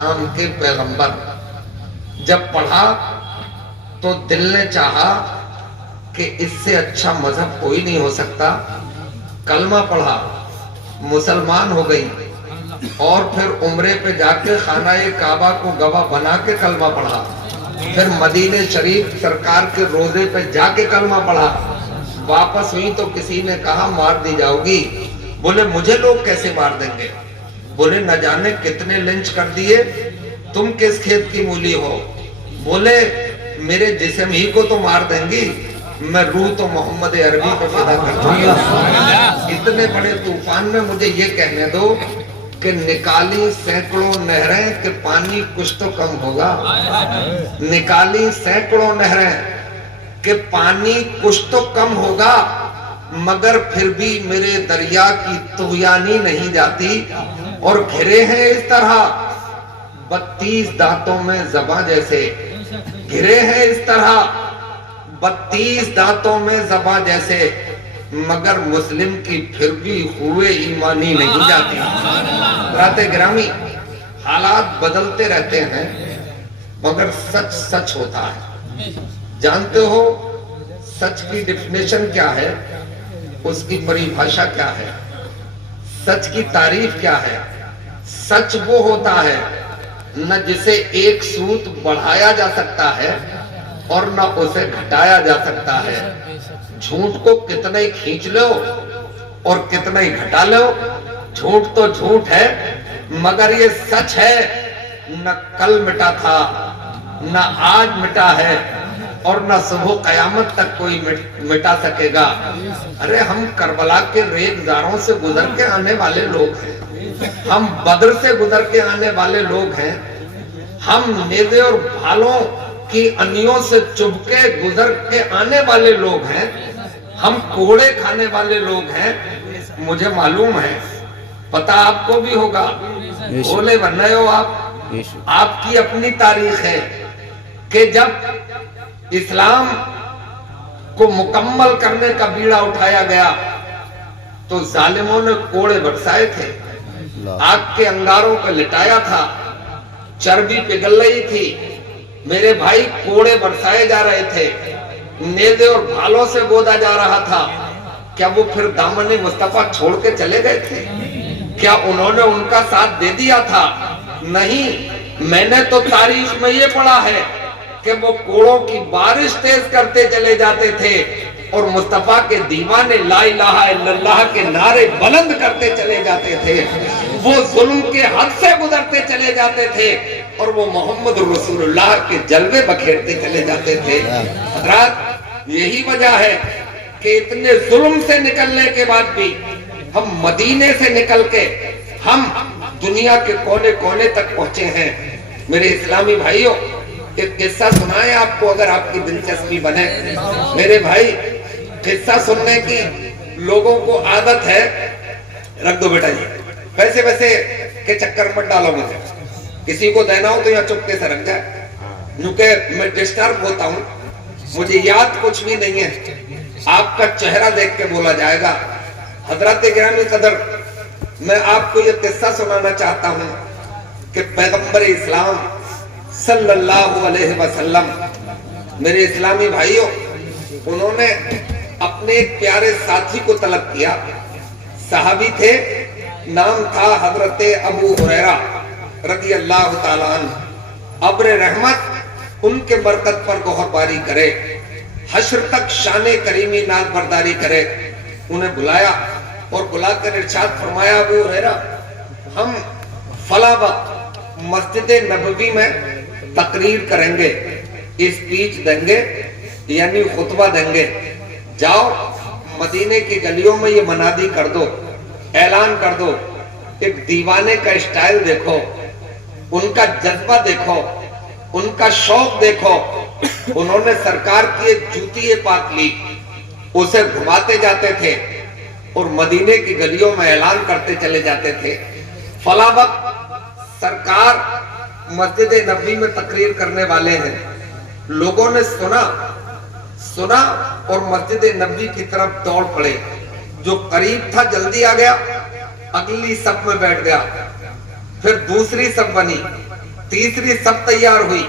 नाम के पैगंबर। जब पढ़ा तो दिल ने चाहा कि इससे अच्छा मजहब कोई नहीं हो सकता। कलमा पढ़ा, मुसलमान हो गई और फिर उम्रे पे जाके खाना-ए काबा को गवाह बना के कलमा पढ़ा। फिर मदीने शरीफ सरकार के रोजे पे जाके कलमा पढ़ा। वापस हुई तो किसी ने कहा मार दी जाओगी। बोले मुझे लोग कैसे मार देंगे? बोले न जाने कितने लिंच कर दिए, तुम किस खेत की मूली हो? बोले मेरे जिस्म ही को तो मार देंगी, मैं रूह तो मोहम्मद अरबी पे फिदा कर चुकी हूं। इतने बड़े तूफान में मुझे ये कहने दो कि निकाली सैकड़ों नहरें कि पानी कुछ तो कम होगा। निकाली सैकड़ों नहरें कि पानी कुछ तो कम होगा, मगर फिर भी मेरे दरिया की तुगयानी नहीं जाती। और घिरे हैं इस तरह 32 दांतों में ज़बां जैसे, घिरे हैं इस तरह 32 दांतों में ज़बां जैसे, मगर मुस्लिम की फिर भी हुए ईमानी नहीं जाती। राते ग्रामी, हालात बदलते रहते हैं मगर सच सच होता है। जानते हो सच की डेफिनेशन क्या है, उसकी परिभाषा क्या है, सच की तारीफ क्या है? सच वो होता है न जिसे एक सूत बढ़ाया जा सकता है और न उसे घटाया जा सकता है। झूठ को कितना ही खींच लो और कितना ही घटा लो, झूठ तो झूठ है मगर ये सच है। न कल मिटा था, न आज मिटा है और न सुबह कयामत तक कोई मिटा सकेगा। अरे हम करबला के रेगिजारों से गुजर के आने वाले लोग हैं, हम बद्र से गुजर के आने वाले लोग हैं, हम नेज़े और भालों की अनियों से चुभ के गुजर के आने वाले लोग हैं, हम कोड़े खाने वाले लोग हैं। मुझे मालूम है, पता आपको भी होगा, बोले बन रहे हो आप, आपकी अपनी तारीख है कि जब इस्लाम को मुकम्मल करने का बीड़ा उठाया गया तो जालिमों ने कोड़े बरसाए थे, आग के अंगारों को लिटाया था, चर्बी पिघल रही थी। मेरे भाई कोड़े बरसाए जा रहे थे, नेज़े और भालों से गोदा जा रहा था। क्या वो फिर दामन मुस्तफा छोड़ के चले गए थे? क्या उन्होंने उनका साथ दे दिया था? नहीं, मैंने तो तारीख में ये पढ़ा है कि वो कोड़ों की बारिश तेज करते चले जाते थे और मुस्तफा के दीवाने ला इलाहा इल्लल्लाह के नारे बुलंद करते चले जाते थे। वो जुल्म के हद से गुजरते चले जाते थे और वो मोहम्मद रसूलुल्लाह के जलवे बखेरते चले जाते थे। हज़रात, यही वजह है कि इतने जुल्म से निकलने के बाद भी हम मदीने से निकल के हम दुनिया के कोने कोने तक पहुंचे हैं। मेरे इस्लामी भाइयों, एक किस्सा सुनाए आपको अगर आपकी दिलचस्पी बने। मेरे भाई, किस्सा सुनने की लोगों को आदत है। रख दो बेटा जी, पैसे वैसे के चक्कर मत डालो मुझे, किसी को देना हो तो यहाँ चुपके से रख जाए, क्योंकि मैं डिस्टर्ब होता हूँ, मुझे याद कुछ भी नहीं है, आपका चेहरा देख के बोला जाएगा। हजरत गिरामी कदर, मैं आपको ये किस्सा सुनाना चाहता हूँ कि पैगंबर इस्लाम सल्लल्लाहु अलैहि वसल्लम, मेरे इस्लामी भाइयों, उन्होंने अपने एक प्यारे साथी को तलब किया। सहाबी थे, नाम था हजरत अबू हुरैरा रज़ी अल्लाह ताला अन्हु। अब्र रहमत उनके बरकत पर गौहरबारी करे, हश्र तक शाने करीमी नाज बरदारी करे। उन्हें बुलाया और बुलाकर इरशाद फरमाया, अबू हुरैरा, हम फला वक्त मस्जिद नबवी में तकरीर करेंगे, स्पीच देंगे, यानी खुतबा देंगे। जाओ मदीने की गलियों में ये मनादी कर दो, ऐलान कर दो। एक दीवाने का स्टाइल देखो, उनका जज्बा देखो, उनका शौक देखो। उन्होंने सरकार की एक जूती पाक ली, उसे घुमाते जाते थे और मदीने की गलियों में ऐलान करते चले जाते थे। फला वक्त सरकार मस्जिद नबी में तकरीर करने वाले हैं। लोगों ने सुना और मस्जिद नबी की तरफ दौड़ पड़े। जो करीब था जल्दी आ गया, अगली सफ में बैठ गया, फिर दूसरी सफ बनी, तीसरी सब तैयार हुई,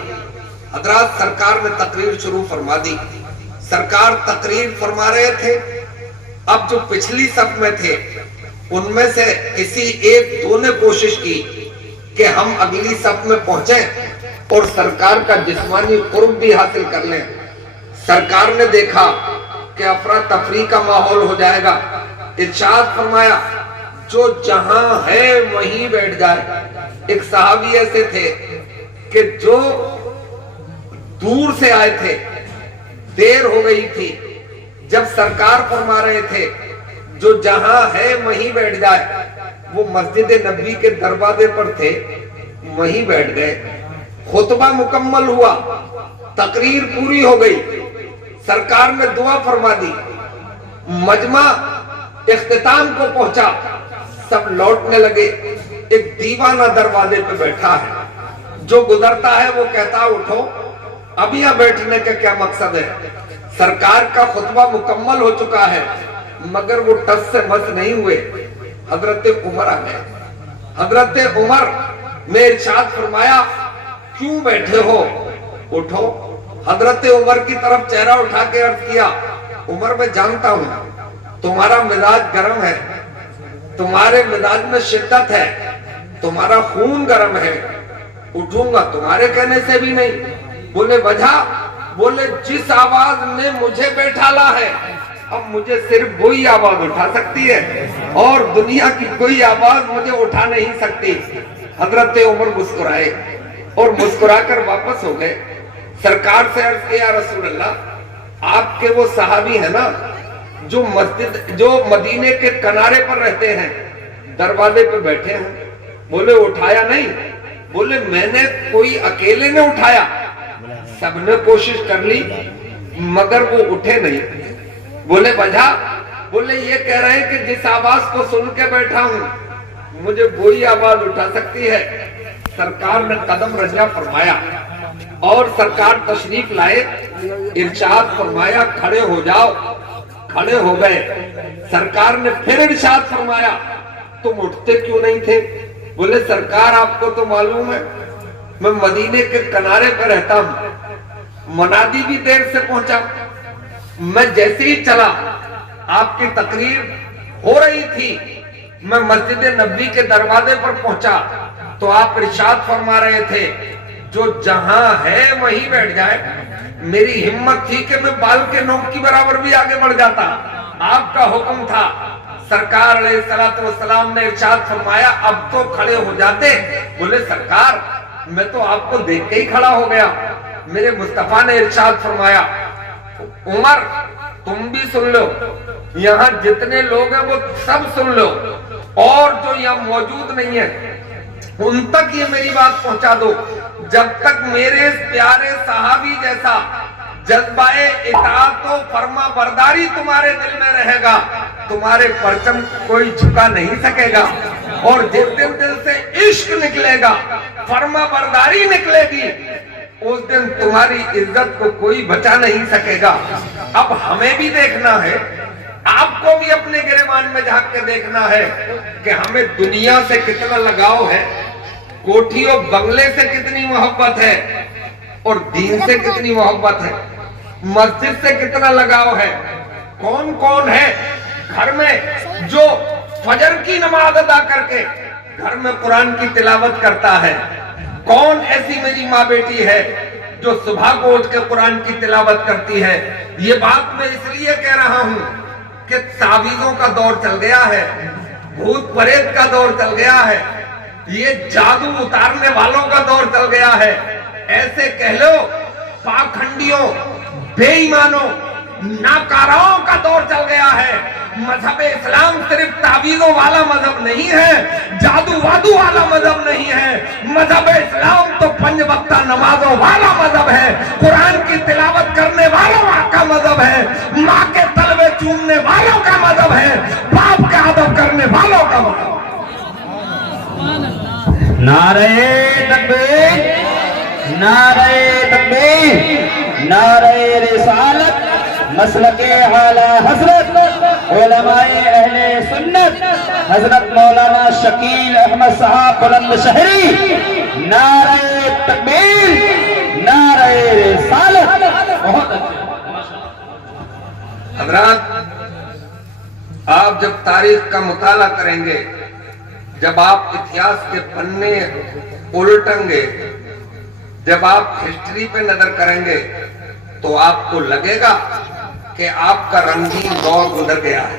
हजरत सरकार ने तकरीर शुरू फरमा दी। सरकार तकरीर फरमा रहे थे, अब जो पिछली सब में थे उनमें से किसी एक दो ने कोशिश की कि हम अगली सब में पहुंचे और सरकार का जिस्मानी कुर्ब भी हासिल कर लें। सरकार ने देखा कि अफरा तफरी का माहौल हो जाएगा, इरशाद फरमाया जो जहां है वहीं बैठ जाए। एक सहाबी ऐसे थे कि जो दूर से आए थे, देर हो गई थी, जब सरकार फरमा रहे थे जो जहां है वहीं बैठ जाए, वो मस्जिद नबी के दरवाजे पर थे, वहीं बैठ गए। खुतबा मुकम्मल हुआ, तकरीर पूरी हो गई, सरकार ने दुआ फरमा दी, मजमा इख्तिताम को पहुंचा, सब लौटने लगे। एक दीवाना दरवाजे पे बैठा है, जो गुजरता है वो कहता उठो, अब यहां बैठने का क्या मकसद है। सरकार का खुतबा मुकम्मल हो चुका है, मगर वो टस से मस नहीं हुए। हजरत उमर आ गए। हजरत उमर ने इरशाद फरमाया क्यों बैठे हो, उठो। हजरत उमर की तरफ चेहरा उठा के अर्ज किया, उमर मैं जानता हूं तुम्हारा मिजाज गर्म है, तुम्हारे मिजाज में शिद्दत है, तुम्हारा खून गर्म है, उठूंगा तुम्हारे कहने से भी नहीं। बोले वजह, बोले जिस आवाज ने मुझे बैठाला है, अब मुझे सिर्फ वही आवाज उठा सकती है और दुनिया की कोई आवाज मुझे उठा नहीं सकती। हजरत उमर मुस्कुराए और मुस्कुराकर वापस हो गए। सरकार से अर्ज किया, रसूल अल्लाह आपके वो सहाबी है ना जो मस्जिद जो मदीने के किनारे पर रहते हैं, दरवाजे पे बैठे हैं। बोले उठाया नहीं, बोले मैंने कोई अकेले ने उठाया, सबने कोशिश कर ली मगर वो उठे नहीं। बोले वजह, बोले ये कह रहे हैं कि जिस आवाज को सुन के बैठा हूं मुझे वही आवाज उठा सकती है। सरकार ने कदम रजा फरमाया और सरकार तशरीफ लाए, इरशाद फरमाया खड़े हो जाओ। खड़े हो गए। सरकार ने फिर इरशाद फरमाया तुम उठते क्यों नहीं थे। बोले सरकार आपको तो मालूम है मैं मदीने के किनारे पर रहता हूं, मुनादी भी देर से पहुंचा, मैं जैसे ही चला आपकी तकरीर हो रही थी, मैं मस्जिद नबी के दरवाजे पर पहुंचा तो आप इरशाद फरमा रहे थे जो जहां है वहीं बैठ जाए। मेरी हिम्मत थी कि मैं बाल के नोक की बराबर भी आगे बढ़ जाता, आपका हुक्म था। सरकार अलैहिस्सलातु वस्सलाम ने इरशाद फरमाया अब तो खड़े हो जाते। बोले सरकार मैं तो आपको देख के ही खड़ा हो गया। मेरे मुस्तफा ने इरशाद फरमाया उमर तुम भी सुन लो, यहाँ जितने लोग हैं वो सब सुन लो, और जो यहाँ मौजूद नहीं है उन तक ये मेरी बात पहुंचा दो। जब तक मेरे प्यारे सहाबी जैसा जज्बाए इताअत व फर्मा बरदारी तुम्हारे दिल में रहेगा, तुम्हारे परचम कोई झुका नहीं सकेगा। और जिस दिन दिल से इश्क निकलेगा, फर्मा बरदारी निकलेगी, उस दिन तुम्हारी इज्जत को कोई बचा नहीं सकेगा। अब हमें भी देखना है, आपको भी अपने गिरेबान में झांक के देखना है कि हमें दुनिया से कितना लगाव है, कोठी और बंगले से कितनी मोहब्बत है, और दीन से कितनी मोहब्बत है, मस्जिद से कितना लगाव है। कौन कौन है घर में जो फजर की नमाज अदा करके घर में कुरान की तिलावत करता है। कौन ऐसी मेरी माँ बेटी है जो सुबह को उठ के कुरान की तिलावत करती है। ये बात मैं इसलिए कह रहा हूं कि तावीज़ों का दौर चल गया है, भूत प्रेत का दौर चल गया है, ये जादू उतारने वालों का दौर चल गया है। ऐसे कह लो पाखंडियों, बेईमानों, नाकाराओं का दौर चल गया है। मजहब इस्लाम सिर्फ तावीज़ों वाला मजहब नहीं है, जादू वादू वाला मजहब नहीं है। मजहब इस्लाम तो 5 वक्ता नमाजों वाला मजहब है, कुरान की तिलावत करने वालों का मजहब है, माँ के तलवे चूमने वालों का मजहब है, बाप का अदब करने वालों का मजहब। नारे तकबीर, नारे तकबीर, नारे रिसालत, मसलके आला हजरत उलमाए अहले सुन्नत हजरत मौलाना शकील अहमद साहब बुलंदशहरी। नारे بہت اچھے حضرات، آپ جب تاریخ کا مطالعہ کریں گے، جب آپ اتہاس کے پنے الٹیں گے، جب آپ ہسٹری پہ نظر کریں گے، تو آپ کو لگے گا کہ آپ کا رنگین دور گزر گیا ہے۔